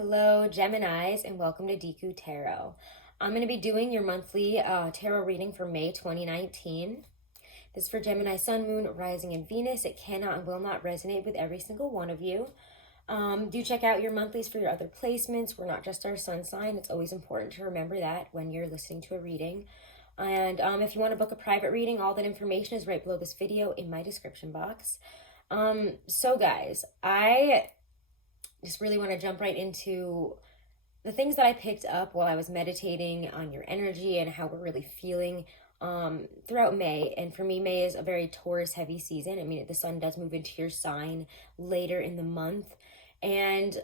Hello, Geminis, and welcome to Deku Tarot. I'm going to be doing your monthly tarot reading for May 2019. This is for Gemini, Sun, Moon, Rising, and Venus. It cannot and will not resonate with every single one of you. Do check out your monthlies for your other placements. We're not just our sun sign. It's always important to remember that when you're listening to a reading. And if you want to book a private reading, all that information is right below this video in my description box. So guys, I just really want to jump right into the things that I picked up while I was meditating on your energy and how we're really feeling throughout May. And for me, May is a very Taurus heavy season. I mean, the sun does move into your sign later in the month. And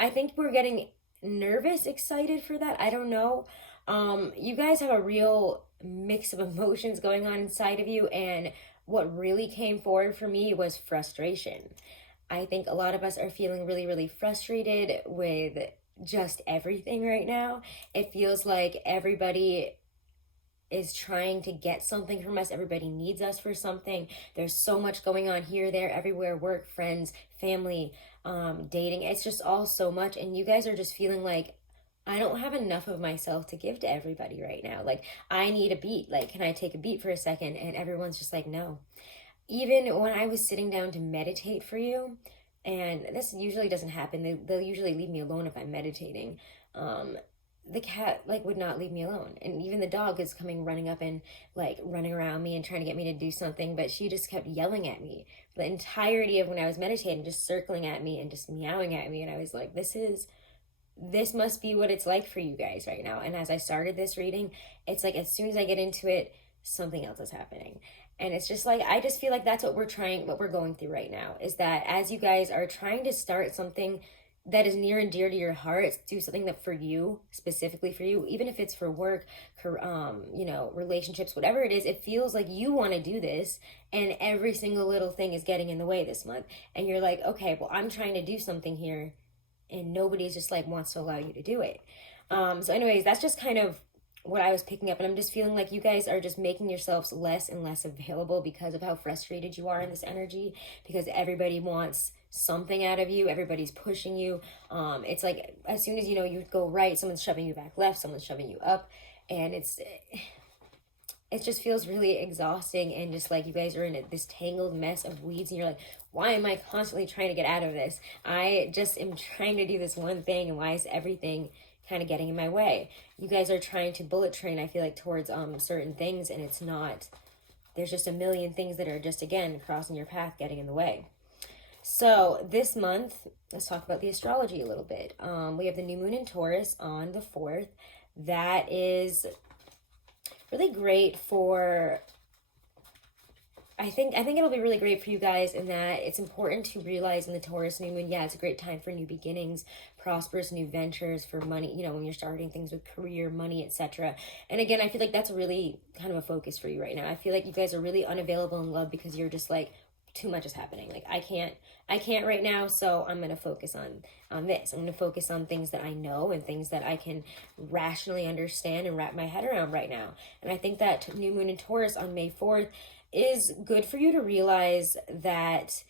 I think we're getting nervous, excited for that. I don't know. You guys have a real mix of emotions going on inside of you. And what really came forward for me was frustration. I think a lot of us are feeling really, really frustrated with just everything right now. It feels like everybody is trying to get something from us. Everybody needs us for something. There's so much going on here, there, everywhere, work, friends, family, dating. It's just all so much. And you guys are just feeling like, I don't have enough of myself to give to everybody right now. Like, I need a beat. Like, can I take a beat for a second? And everyone's just like, no. Even when I was sitting down to meditate for you, and this usually doesn't happen, they'll usually leave me alone if I'm meditating. The cat would not leave me alone, and even the dog is coming running up and running around me and trying to get me to do something, but she just kept yelling at me the entirety of when I was meditating, just circling at me and just meowing at me. And I was like, this must be what it's like for you guys right now. And as I started this reading, it's like as soon as I get into it, something else is happening. And it's just like, I just feel like that's what we're going through right now, is that as you guys are trying to start something that is near and dear to your heart, do something that for you, specifically for you, even if it's for work, relationships, whatever it is, it feels like you want to do this and every single little thing is getting in the way this month. And you're like, okay, well, I'm trying to do something here and nobody's just wants to allow you to do it. So anyways, that's just kind of what I was picking up, and I'm just feeling like you guys are just making yourselves less and less available because of how frustrated you are in this energy, because everybody wants something out of you, everybody's pushing you. It's like as soon as you go right, someone's shoving you back left, someone's shoving you up, and it just feels really exhausting, and just like you guys are in this tangled mess of weeds, and you're like, why am I constantly trying to get out of this? I just am trying to do this one thing, and why is everything kind of getting in my way? You guys are trying to bullet train, I feel like, towards certain things, and it's not. There's just a million things that are just, again, crossing your path, getting in the way. So this month, let's talk about the astrology a little bit. We have the new moon in Taurus on the 4th. That is really great for, I think it'll be really great for you guys in that it's important to realize in the Taurus new moon, yeah, it's a great time for new beginnings, prosperous new ventures, for money, when you're starting things with career, money, etc. And again, I feel like that's really kind of a focus for you right now. I feel like you guys are really unavailable in love because you're just like, too much is happening. Like, I can't right now, so I'm going to focus on this. I'm going to focus on things that I know and things that I can rationally understand and wrap my head around right now. And I think that new moon in Taurus on May 4th is good for you to realize that,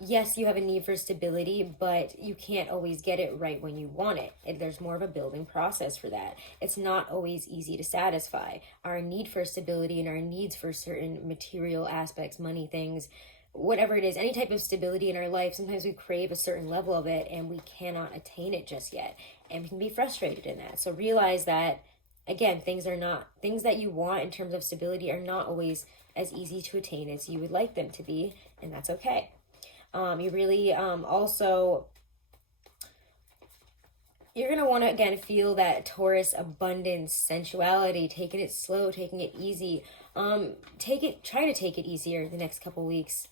yes, you have a need for stability, but you can't always get it right when you want it. There's more of a building process for that. It's not always easy to satisfy our need for stability and our needs for certain material aspects, money, things, whatever it is, any type of stability in our life. Sometimes we crave a certain level of it and we cannot attain it just yet. And we can be frustrated in that. So realize that, again, things that you want in terms of stability are not always as easy to attain as you would like them to be, and that's okay. You really also, you're going to want to, again, feel that Taurus abundance, sensuality, taking it slow, taking it easy. Try to take it easier the next couple weeks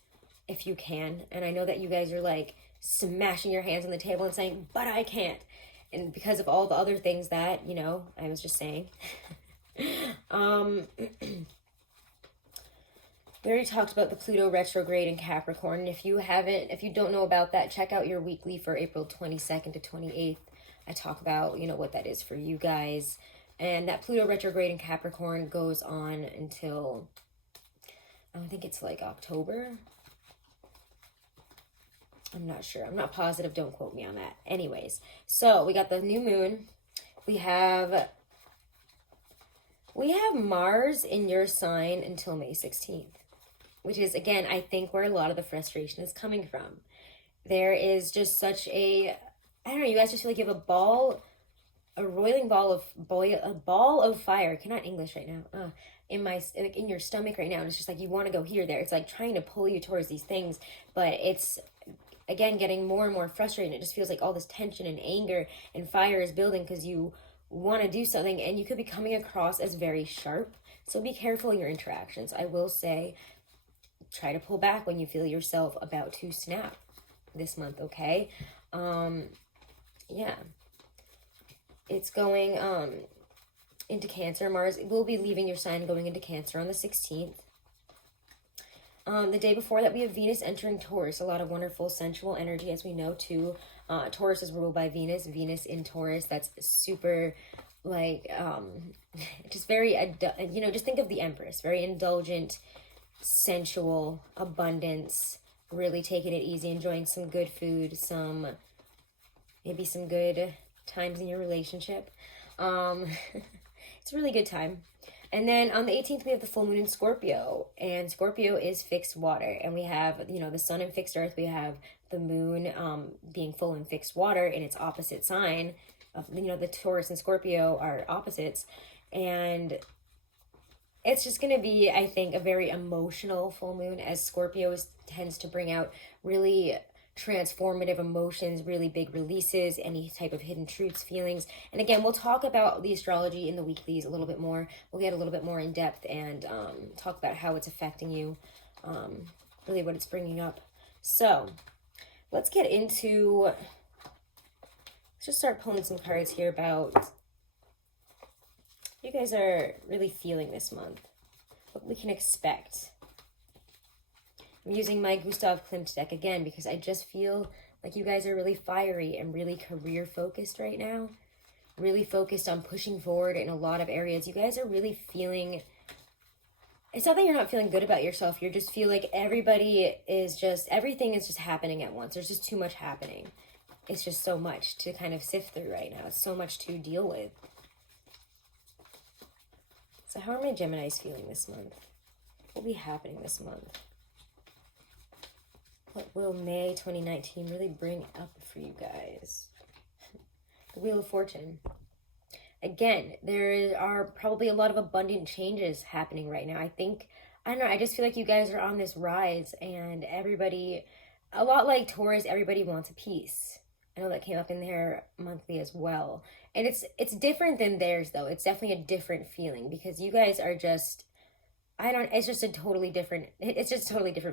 if you can. And I know that you guys are smashing your hands on the table and saying, but I can't. And because of all the other things that, I was just saying. We already talked about the Pluto retrograde in Capricorn. If you don't know about that, check out your weekly for April 22nd to 28th. I talk about, what that is for you guys. And that Pluto retrograde in Capricorn goes on until, I think it's October. I'm not sure. I'm not positive. Don't quote me on that. Anyways, so we got the new moon. We have Mars in your sign until May 16th, which is, again, I think where a lot of the frustration is coming from. There is just such I don't know, you guys just feel like you have a roiling ball of fire. I cannot English right now. In your stomach right now, and it's just like you want to go here, there. It's like trying to pull you towards these things, but it's, again, getting more and more frustrating. It just feels like all this tension and anger and fire is building because you want to do something, and you could be coming across as very sharp. So be careful in your interactions. I will say, try to pull back when you feel yourself about to snap this month, okay? Yeah. It's going into Cancer. Mars will be leaving your sign, going into Cancer on the 16th. The day before that, we have Venus entering Taurus. A lot of wonderful sensual energy, as we know, too. Taurus is ruled by Venus. Venus in Taurus, that's super, like, just very, just think of the Empress. Very indulgent, sensual, abundance, really taking it easy, enjoying some good food, maybe some good times in your relationship. It's a really good time. And then on the 18th, we have the full moon in Scorpio, and Scorpio is fixed water, and we have, the sun in fixed earth. We have the moon being full in fixed water in its opposite sign of, the Taurus and Scorpio are opposites, and it's just going to be, I think, a very emotional full moon, as Scorpio tends to bring out really transformative emotions, really big releases, any type of hidden truths, feelings. And again, we'll talk about the astrology in the weeklies a little bit more. We'll get a little bit more in depth and talk about how it's affecting you, really what it's bringing up. So let's get into, let's just start pulling some cards here about what you guys are really feeling this month, what we can expect. I'm using my Gustav Klimt deck again because I just feel like you guys are really fiery and really career focused right now. Really focused on pushing forward in a lot of areas. You guys are really feeling, it's not that you're not feeling good about yourself. You just feel like everything is just happening at once. There's just too much happening. It's just so much to kind of sift through right now. It's so much to deal with. So how are my Geminis feeling this month? What will be happening this month? What will May 2019 really bring up for you guys? The Wheel of Fortune. Again, there are probably a lot of abundant changes happening right now. I don't know, I just feel like you guys are on this rise, and everybody, a lot like Taurus, everybody wants a piece. I know that came up in their monthly as well. And it's different than theirs, though. It's definitely a different feeling because you guys are just, it's just a totally different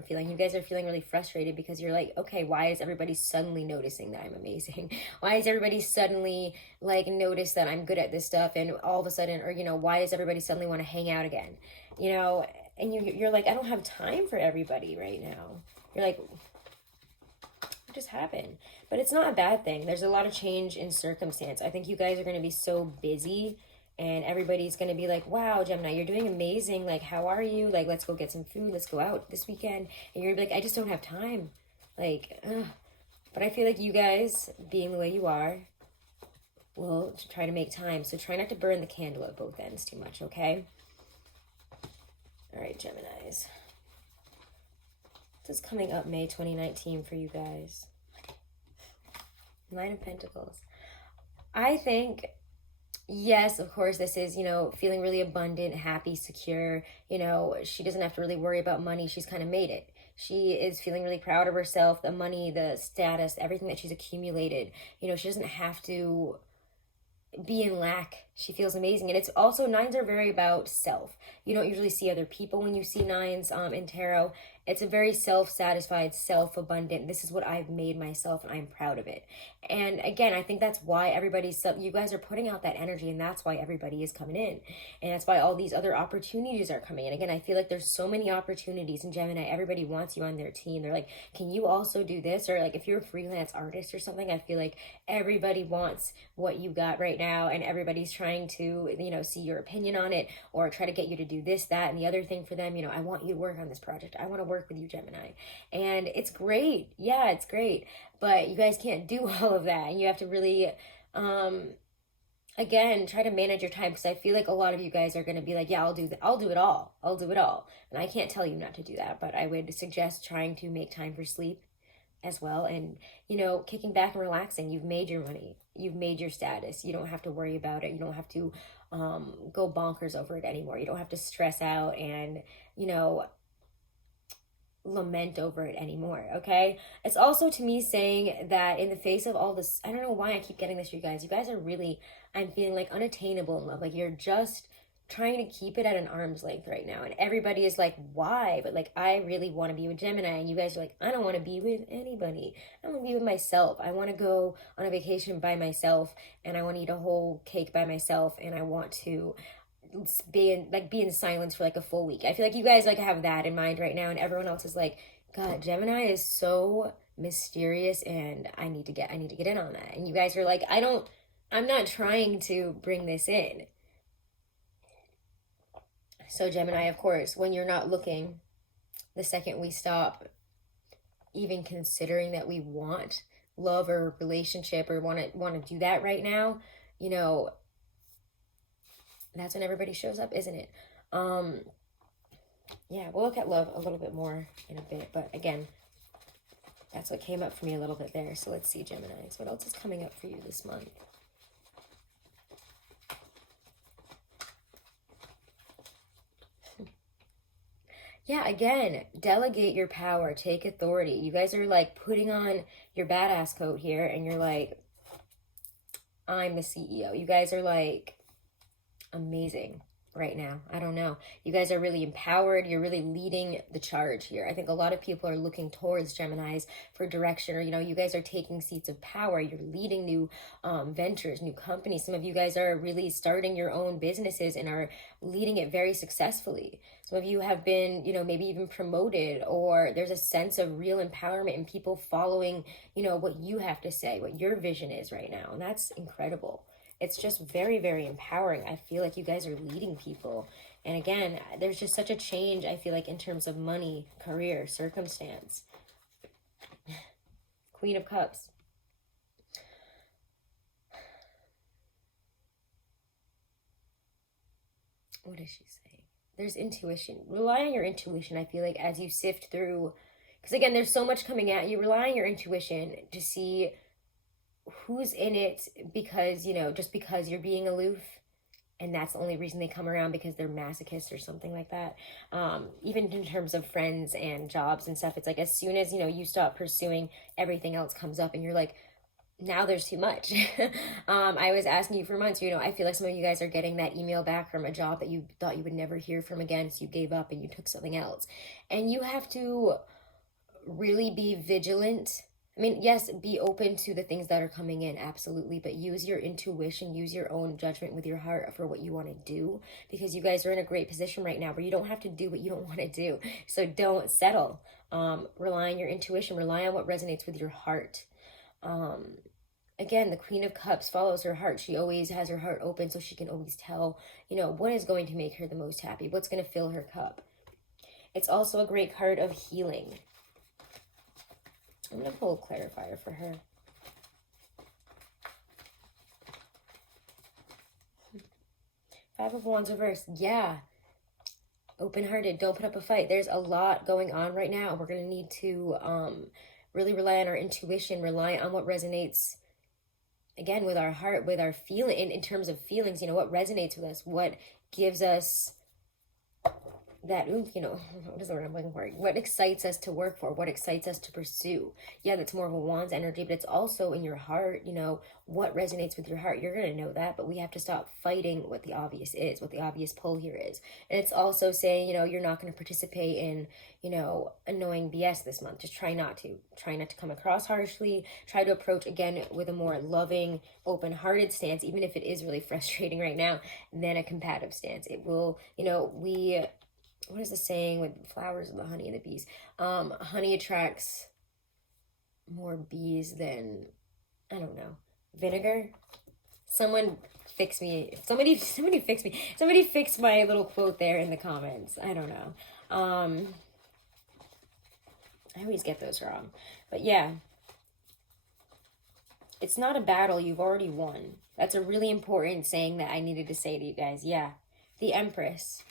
feeling. You guys are feeling really frustrated because you're like, okay, why is everybody suddenly noticing that I'm amazing? Why is everybody suddenly like notice that I'm good at this stuff? And all of a sudden, or, why does everybody suddenly want to hang out again? And you're like, I don't have time for everybody right now. You're like, what just happened? But it's not a bad thing. There's a lot of change in circumstance. I think you guys are going to be so busy, and everybody's going to be like, wow, Gemini, you're doing amazing. Like, how are you? Like, let's go get some food. Let's go out this weekend. And you're going to be like, I just don't have time. Like, ugh. But I feel like you guys, being the way you are, will try to make time. So try not to burn the candle at both ends too much, okay? All right, Geminis. This is coming up May 2019 for you guys. Nine of Pentacles. I think, yes, of course, this is, feeling really abundant, happy, secure. She doesn't have to really worry about money. She's kind of made it. She is feeling really proud of herself, the money, the status, everything that she's accumulated. She doesn't have to be in lack. She feels amazing. And it's also, nines are very about self. You don't usually see other people when you see nines in tarot. It's a very self-satisfied, self-abundant, this is what I've made myself and I'm proud of it. And again, I think that's why you guys are putting out that energy, and that's why everybody is coming in. And that's why all these other opportunities are coming in. Again, I feel like there's so many opportunities in Gemini. Everybody wants you on their team. They're like, can you also do this? Or like, if you're a freelance artist or something, I feel like everybody wants what you got right now, and everybody's trying to, see your opinion on it, or try to get you to do this, that, and the other thing for them. I want you to work on this project. I want to work with you, Gemini. And it's great. Yeah, it's great. But you guys can't do all of that. And you have to really, again, try to manage your time, because I feel like a lot of you guys are going to be like, yeah, I'll do it all. I'll do it all. And I can't tell you not to do that, but I would suggest trying to make time for sleep as well. And, you know, kicking back and relaxing. You've made your money. You've made your status. You don't have to worry about it. You don't have to go bonkers over it anymore. You don't have to stress out and, you know, lament over it anymore. Okay. It's also, to me, saying that in the face of all this, I don't know why I keep getting this, you guys are really, I'm feeling like unattainable in love. Like you're just trying to keep it at an arm's length right now. And everybody is like, why? But like, I really want to be with Gemini. And you guys are like, I don't want to be with anybody. I want to be with myself. I want to go on a vacation by myself. And I want to eat a whole cake by myself. And I want to be in silence for like a full week. I feel like you guys like have that in mind right now, and everyone else is like, God, Gemini is so mysterious, and I need to get in on that. And you guys are like, I'm not trying to bring this in. So Gemini, of course, when you're not looking, the second we stop even considering that we want love or relationship or want to do that right now, you know, that's when everybody shows up, isn't it? Yeah, we'll look at love a little bit more in a bit. But again, that's what came up for me a little bit there. So let's see, Geminis. What else is coming up for you this month? Yeah, again, delegate your power. Take authority. You guys are like putting on your badass coat here. And you're like, I'm the CEO. You guys are like amazing right now. I don't know. You guys are really empowered. You're really leading the charge here. I think a lot of people are looking towards Geminis for direction, or, you know, you guys are taking seats of power. You're leading new ventures, new companies. Some of you guys are really starting your own businesses and are leading it very successfully. Some of you have been, you know, maybe even promoted, or there's a sense of real empowerment and people following, you know, what you have to say, what your vision is right now. And that's incredible. It's just very, very empowering. I feel like you guys are leading people. And again, there's just such a change, I feel like, in terms of money, career, circumstance. Queen of Cups. What is she saying? There's intuition. Rely on your intuition, I feel like, as you sift through. Because again, there's so much coming at you. Rely on your intuition to see who's in it, because, you know, just because you're being aloof, and that's the only reason they come around, because they're masochists or something like that. Even in terms of friends and jobs and stuff, it's like as soon as, you know, you stop pursuing, everything else comes up and you're like, now there's too much. I was asking you for months, you know, I feel like some of you guys are getting that email back from a job that you thought you would never hear from again, so you gave up and you took something else. And you have to really be vigilant. I mean, yes, be open to the things that are coming in, absolutely, but use your intuition, use your own judgment with your heart for what you want to do, because you guys are in a great position right now where you don't have to do what you don't want to do. So don't settle. Rely on your intuition, rely on what resonates with your heart. Again, the Queen of Cups follows her heart. She always has her heart open, so she can always tell, you know, what is going to make her the most happy, what's going to fill her cup. It's also a great card of healing. I'm going to pull a clarifier for her. Five of Wands reversed. Yeah. Open-hearted. Don't put up a fight. There's a lot going on right now. We're going to need to really rely on our intuition, rely on what resonates, again, with our heart, with our feeling, in terms of feelings, you know, what resonates with us, what gives us that, you know, what is the word I'm looking for? What excites us to work for? What excites us to pursue? Yeah, that's more of a Wands energy, but it's also in your heart, you know, what resonates with your heart. You're going to know that, but we have to stop fighting what the obvious is, what the obvious pull here is. And it's also saying, you know, you're not going to participate in, you know, annoying BS this month. Just try not to. Try not to come across harshly. Try to approach, again, with a more loving, open-hearted stance, even if it is really frustrating right now, than a combative stance. It will, you know, what is the saying with flowers and the honey and the bees? Honey attracts more bees than, I don't know, vinegar. Someone fix me. Somebody fix me. Somebody fix my little quote there in the comments. I don't know. I always get those wrong. But yeah, it's not a battle. You've already won. That's a really important saying that I needed to say to you guys. Yeah, the Empress.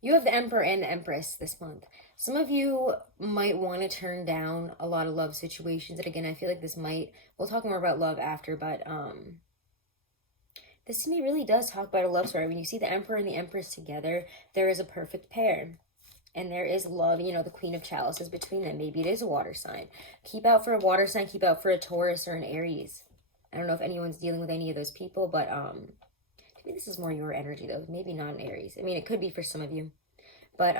You have the Emperor and the Empress this month. Some of you might want to turn down a lot of love situations. And again, I feel like this might, we'll talk more about love after, but this to me really does talk about a love story. When you see the Emperor and the Empress together, there is a perfect pair. And there is love, you know, the Queen of Chalices between them. Maybe it is a water sign. Keep out for a water sign. Keep out for a Taurus or an Aries. I don't know if anyone's dealing with any of those people, but maybe this is more your energy, though. Maybe not an Aries. I mean, it could be for some of you. But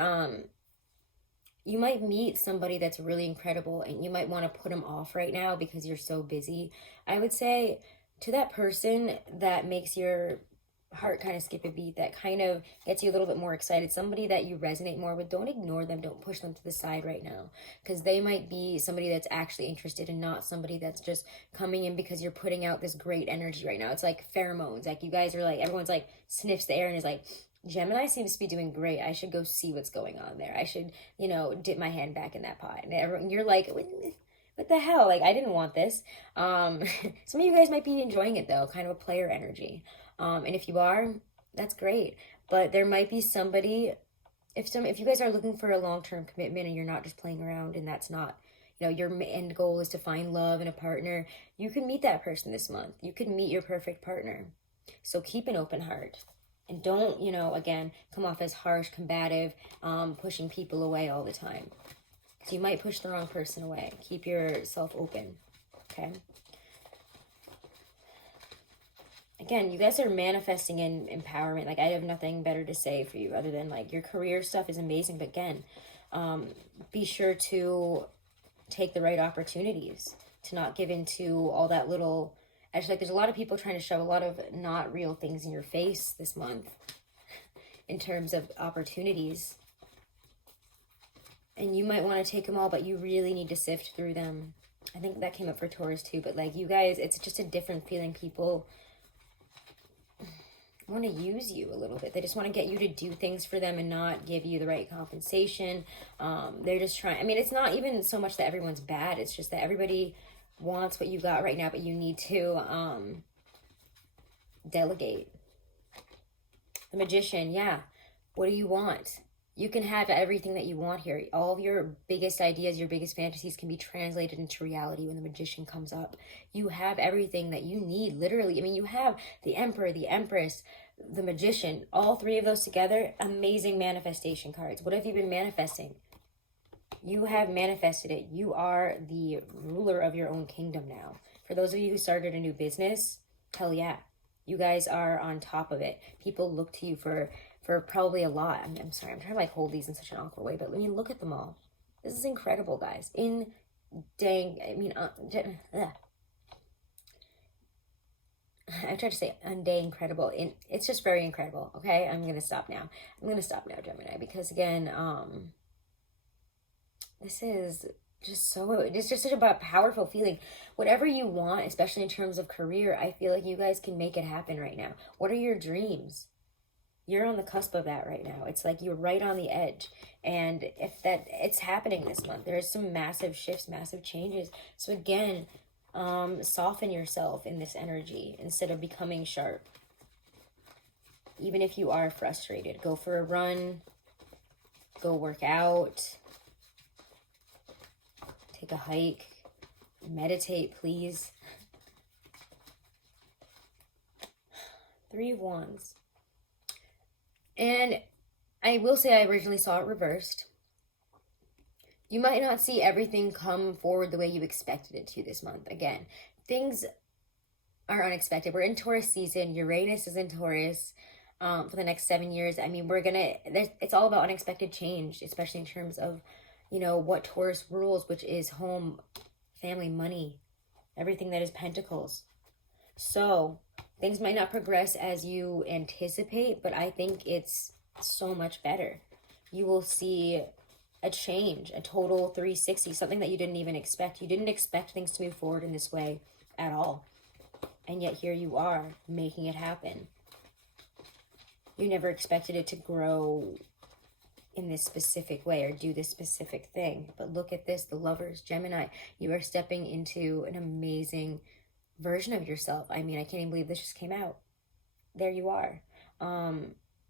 you might meet somebody that's really incredible, and you might want to put them off right now because you're so busy. I would say to that person that makes your heart kind of skip a beat, that kind of gets you a little bit more excited, somebody that you resonate more with, don't ignore them, don't push them to the side right now, because they might be somebody that's actually interested and not somebody that's just coming in because you're putting out this great energy right now. It's like pheromones, like you guys are like, everyone's like sniffs the air and is like, Gemini seems to be doing great, I should go see what's going on there, I should, you know, dip my hand back in that pot. And everyone, you're like, what the hell, like I didn't want this. Some of you guys might be enjoying it though, kind of a player energy. And if you are, that's great. But there might be somebody, if you guys are looking for a long-term commitment and you're not just playing around and that's not, you know, your end goal is to find love and a partner, you can meet that person this month. You can meet your perfect partner. So keep an open heart. And don't, you know, again, come off as harsh, combative, pushing people away all the time. Because you might push the wrong person away. Keep yourself open, okay? Again, you guys are manifesting in empowerment. Like, I have nothing better to say for you other than, like, your career stuff is amazing. But again, be sure to take the right opportunities, to not give into all that little... Actually, like, there's a lot of people trying to shove a lot of not real things in your face this month in terms of opportunities. And you might want to take them all, but you really need to sift through them. I think that came up for Taurus too. But, like, you guys, it's just a different feeling. People want to use you a little bit. They just want to get you to do things for them and not give you the right compensation. They're just trying... I mean, it's not even so much that everyone's bad. It's just that everybody wants what you got right now, but you need to delegate. The Magician, yeah. What do you want? You can have everything that you want here. All of your biggest ideas, your biggest fantasies can be translated into reality when the Magician comes up. You have everything that you need, literally. I mean, you have the Emperor, the Empress, the Magician, all three of those together. Amazing manifestation cards. What have you been manifesting? You have manifested it. You are the ruler of your own kingdom now. For those of you who started a new business, hell yeah. You guys are on top of it. People look to you for probably a lot. I'm sorry, I'm trying to like hold these in such an awkward way, but I mean, look at them all. This is incredible, guys. I tried to say incredible. It's just very incredible, okay? I'm going to stop now. Gemini, because again, this is just it's just such a powerful feeling. Whatever you want, especially in terms of career, I feel like you guys can make it happen right now. What are your dreams? You're on the cusp of that right now. It's like you're right on the edge. And it's happening this month. There's some massive shifts, massive changes. So again, soften yourself in this energy instead of becoming sharp. Even if you are frustrated, go for a run, go work out, take a hike, meditate, please. Three of Wands. And I will say I originally saw it reversed. You might not see everything come forward the way you expected it to this month. Again, things are unexpected. We're in Taurus season. Uranus is in Taurus for the next 7 years. I mean, it's all about unexpected change, especially in terms of, you know, what Taurus rules, which is home, family, money, everything that is pentacles. So things might not progress as you anticipate, but I think it's so much better. You will see a change, a total 360, something that you didn't even expect. You didn't expect things to move forward in this way at all. And yet here you are, making it happen. You never expected it to grow in this specific way or do this specific thing. But look at this, the Lovers, Gemini. You are stepping into an amazing version of yourself. I mean, I can't even believe this just came out. There you are.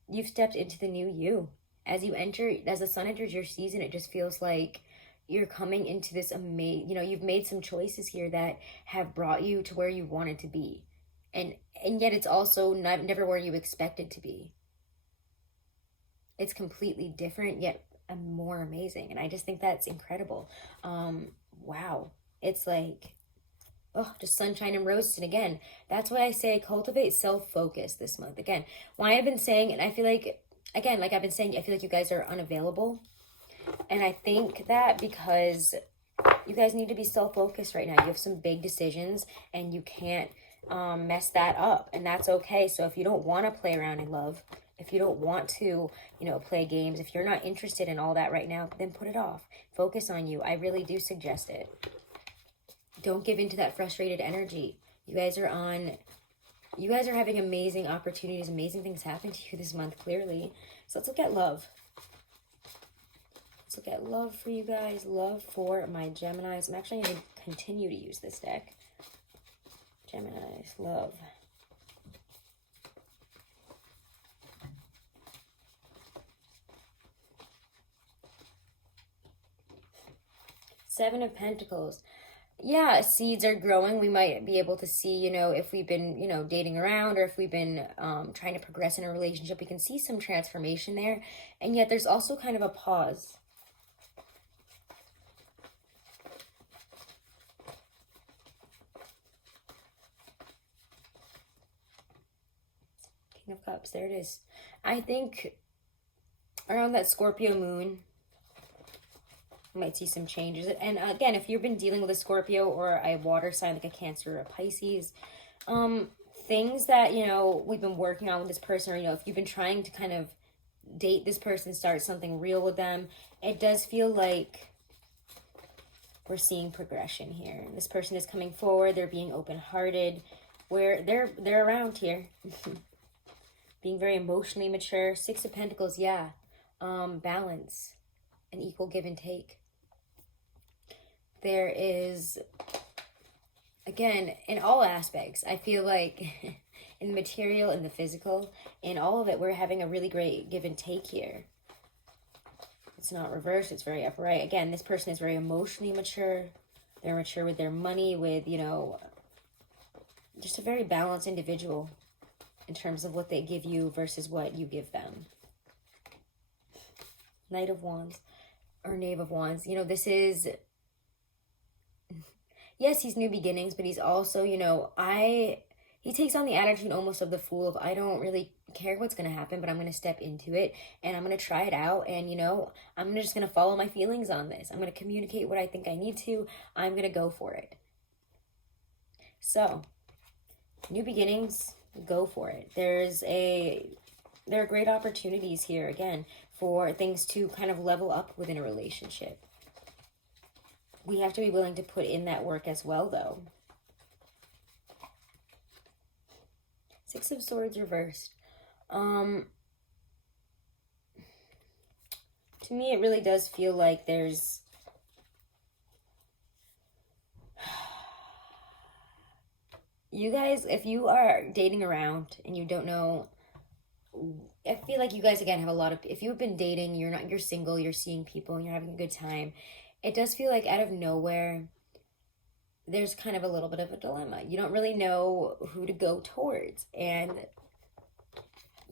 You've stepped into the new you. As the sun enters your season, it just feels like you're coming into this amazing, you've made some choices here that have brought you to where you wanted to be. And yet it's also never where you expected to be. It's completely different, yet more amazing. And I just think that's incredible. Wow. It's like, just sunshine and roses. And again, that's why I say cultivate self-focus this month. Again, why I've been saying, and I feel like, again, like I've been saying, I feel like you guys are unavailable. And I think that because you guys need to be self-focused right now. You have some big decisions and you can't mess that up. And that's okay. So if you don't want to play around in love, if you don't want to, play games, if you're not interested in all that right now, then put it off. Focus on you. I really do suggest it. Don't give into that frustrated energy. You guys are having amazing opportunities, amazing things happen to you this month, clearly. So let's look at love. Let's look at love for you guys. Love for my Geminis. I'm actually going to continue to use this deck. Geminis, love. Seven of Pentacles. Yeah, seeds are growing. We might be able to see, if we've been, dating around or if we've been trying to progress in a relationship, we can see some transformation there. And yet there's also kind of a pause. King of Cups, there it is. I think around that Scorpio moon, might see some changes. And again, if you've been dealing with a Scorpio or a water sign like a Cancer or a Pisces, things that we've been working on with this person, or if you've been trying to kind of date this person, start something real with them, it does feel like we're seeing progression here. This person is coming forward, they're being open-hearted, where they're around here. Being very emotionally mature. Six of Pentacles, yeah. Balance, an equal give and take. There is, again, in all aspects, I feel like in the material, in the physical, in all of it, we're having a really great give and take here. It's not reversed, it's very upright. Again, this person is very emotionally mature. They're mature with their money, with, just a very balanced individual in terms of what they give you versus what you give them. Knight of Wands or Knave of Wands. This is, yes, he's new beginnings, but he's also, he takes on the attitude almost of the Fool of, I don't really care what's going to happen, but I'm going to step into it and I'm going to try it out. And, I'm just going to follow my feelings on this. I'm going to communicate what I think I need to. I'm going to go for it. So, new beginnings, go for it. There are great opportunities here, again, for things to kind of level up within a relationship. We have to be willing to put in that work as well, though. Six of Swords reversed. To me, it really does feel like there's... You guys, if you are dating around and you don't know... I feel like you guys, again, have a lot of... If you've been dating, you're single, you're seeing people, and you're having a good time, it does feel like out of nowhere, there's kind of a little bit of a dilemma. You don't really know who to go towards, and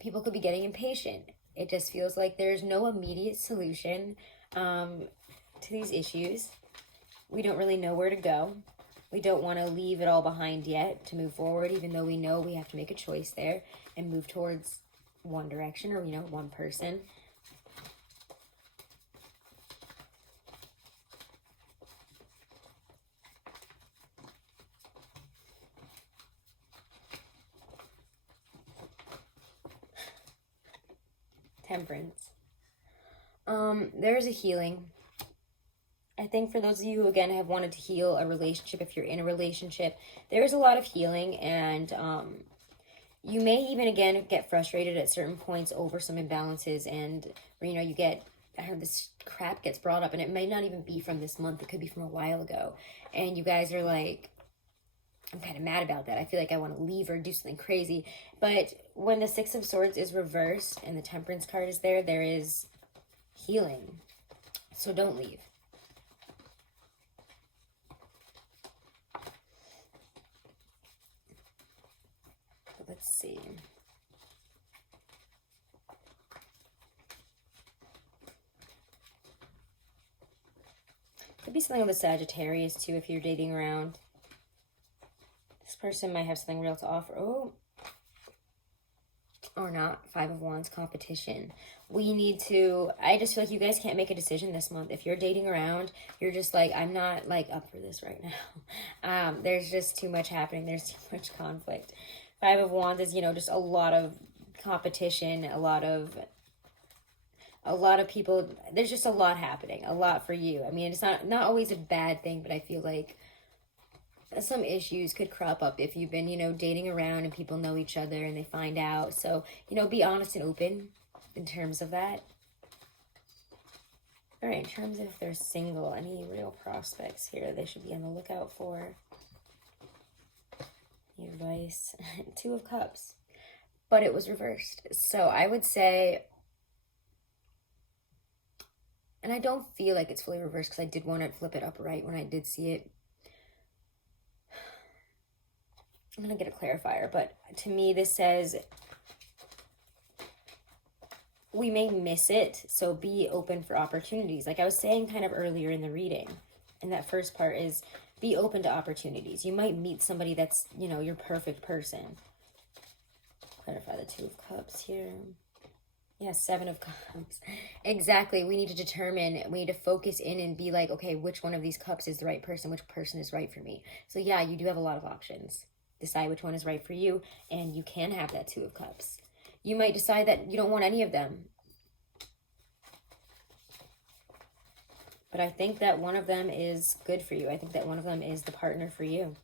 people could be getting impatient. It just feels like there's no immediate solution to these issues. We don't really know where to go. We don't want to leave it all behind yet to move forward, even though we know we have to make a choice there and move towards one direction or, one person. Temperance. There's a healing. I think for those of you who, again, have wanted to heal a relationship, if you're in a relationship, there's a lot of healing, and you may even, again, get frustrated at certain points over some imbalances, and, you get this crap gets brought up, and it may not even be from this month. It could be from a while ago. And you guys are like, I'm kind of mad about that. I feel like I want to leave or do something crazy. But when the Six of Swords is reversed and the Temperance card is there, there is healing. So don't leave. But let's see. Could be something with a Sagittarius too if you're dating around. This person might have something real to offer. Oh. Or not. Five of Wands, competition. We need to, I just feel like you guys can't make a decision this month. If you're dating around, you're just like, I'm not like up for this right now. There's just too much happening. There's too much conflict. Five of Wands is, you know, just a lot of competition, a lot of people. There's just a lot happening, a lot for you. I mean, it's not always a bad thing, but I feel like some issues could crop up if you've been, you know, dating around and people know each other and they find out. So, you know, be honest and open in terms of that. All right, in terms of if they're single, any real prospects here they should be on the lookout for? Any advice? Two of Cups. But it was reversed. So I would say, and I don't feel like it's fully reversed because I did want to flip it upright when I did see it. I'm going to get a clarifier, but to me this says we may miss it, so be open for opportunities. Like I was saying kind of earlier in the reading, and that first part is be open to opportunities. You might meet somebody that's, you know, your perfect person. Clarify the Two of Cups here. Yeah, Seven of Cups. Exactly. We need to determine, we need to focus in and be like, okay, which one of these cups is the right person? Which person is right for me? So yeah, you do have a lot of options. Decide which one is right for you, and you can have that Two of Cups. You might decide that you don't want any of them. But I think that one of them is good for you. I think that one of them is the partner for you.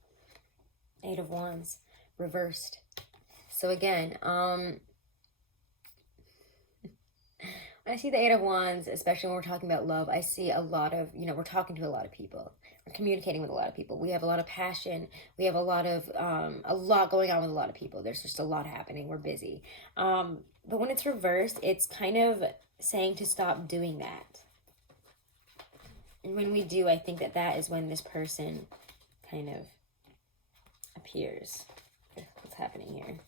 Eight of Wands, reversed. So again, when I see the Eight of Wands, especially when we're talking about love, I see a lot of, you know, we're talking to a lot of people. We're communicating with a lot of people. We have a lot of passion. We have a lot going on with a lot of people. There's just a lot happening. We're busy. But when it's reversed, it's kind of saying to stop doing that. And when we do, I think that that is when this person kind of appears. What's happening here?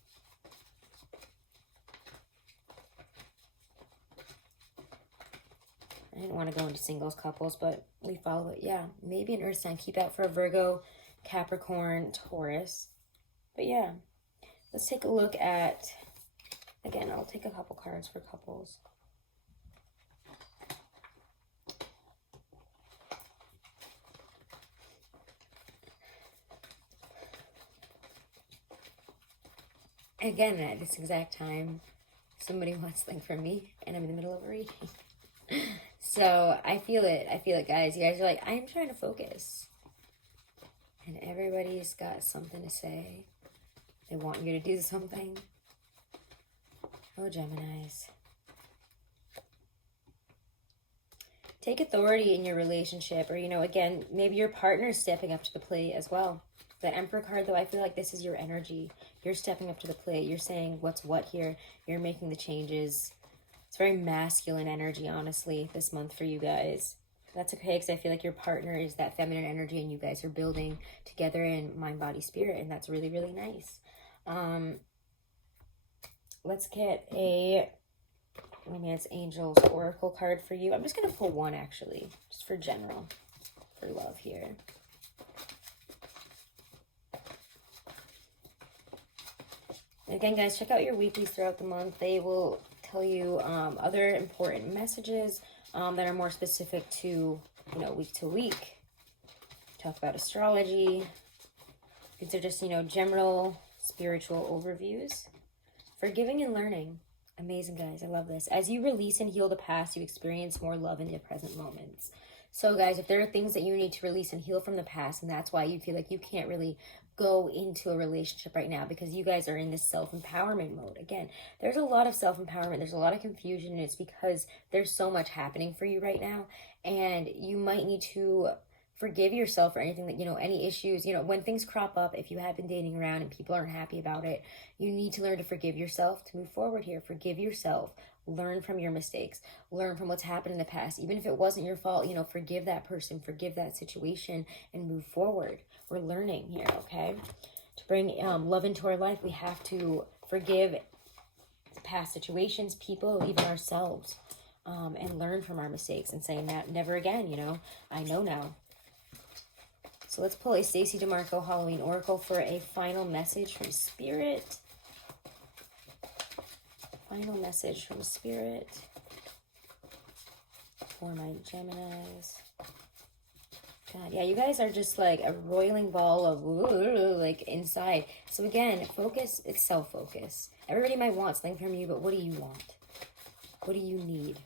I didn't want to go into singles, couples, but we follow it. Yeah, maybe an earth sign. Keep out for a Virgo, Capricorn, Taurus. But yeah, let's take a look at, again, I'll take a couple cards for couples. Again, at this exact time, somebody wants something from me, and I'm in the middle of a reading. So I feel it, guys. You guys are like, I am trying to focus. And everybody's got something to say. They want you to do something. Oh, Geminis. Take authority in your relationship, or, you know, again, maybe your partner is stepping up to the plate as well. The Emperor card, though, I feel like this is your energy. You're stepping up to the plate. You're saying what's what here. You're making the changes. It's very masculine energy, honestly, this month for you guys. That's okay, because I feel like your partner is that feminine energy, and you guys are building together in mind, body, spirit, and that's really, really nice. Let's get a Romance Angels Oracle card for you. I'm just going to pull one, actually, just for general, for love here. Again, guys, check out your weeklies throughout the month. They will tell you other important messages that are more specific to, you know, week to week. Talk about astrology. These are just, you know, general spiritual overviews. Forgiving and learning. Amazing, guys. I love this. As you release and heal the past, you experience more love in the present moments. So, guys, if there are things that you need to release and heal from the past, and that's why you feel like you can't really go into a relationship right now, because you guys are in this self-empowerment mode. Again, there's a lot of self-empowerment, there's a lot of confusion, and it's because there's so much happening for you right now, and you might need to forgive yourself for anything that, any issues, when things crop up. If you have been dating around and people aren't happy about it, you need to learn to forgive yourself to move forward here. Forgive yourself, learn from your mistakes, learn from what's happened in the past. Even if it wasn't your fault, forgive that person, forgive that situation, and move forward. We're learning here, okay? To bring love into our life, we have to forgive past situations, people, even ourselves, and learn from our mistakes and say, never again, I know now. So let's pull a Stacey DeMarco Halloween Oracle for a final message from Spirit. Final message from Spirit for my Geminis. God, yeah, you guys are just like a roiling ball of like inside. So again, focus, it's self-focus. Everybody might want something from you, but what do you want? What do you need?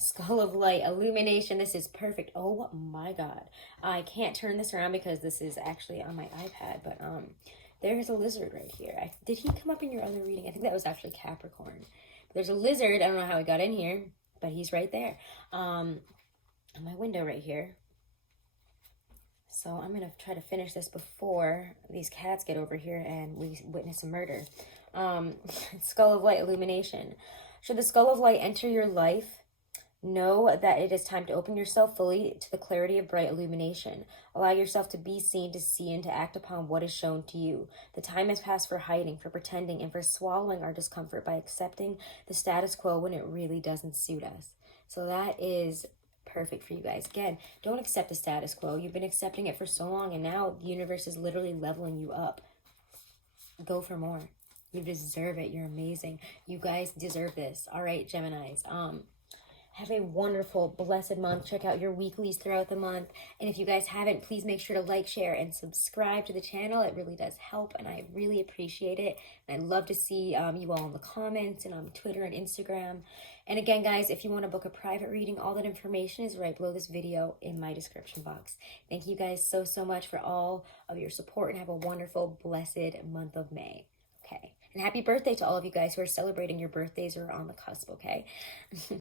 Skull of Light, illumination. This is perfect. Oh my God. I can't turn this around because this is actually on my iPad, but there's a lizard right here. Did he come up in your other reading? I think that was actually Capricorn. There's a lizard. I don't know how he got in here, but he's right there. On my window right here. So I'm going to try to finish this before these cats get over here and we witness a murder. Skull of Light, illumination. Should the Skull of Light enter your life, know that it is time to open yourself fully to the clarity of bright illumination. Allow yourself to be seen, to see, and to act upon what is shown to you. The time has passed for hiding, for pretending, and for swallowing our discomfort by accepting the status quo when it really doesn't suit us. So that is perfect for you guys. Again, don't accept the status quo. You've been accepting it for so long, and now the universe is literally leveling you up. Go for more. You deserve it. You're amazing. You guys deserve this. All right, Geminis. Have a wonderful, blessed month. Check out your weeklies throughout the month. And if you guys haven't, please make sure to like, share, and subscribe to the channel. It really does help, and I really appreciate it. And I'd love to see you all in the comments and on Twitter and Instagram. And again, guys, if you want to book a private reading, all that information is right below this video in my description box. Thank you guys so, so much for all of your support, and have a wonderful, blessed month of May. Okay. And happy birthday to all of you guys who are celebrating your birthdays or are on the cusp, okay?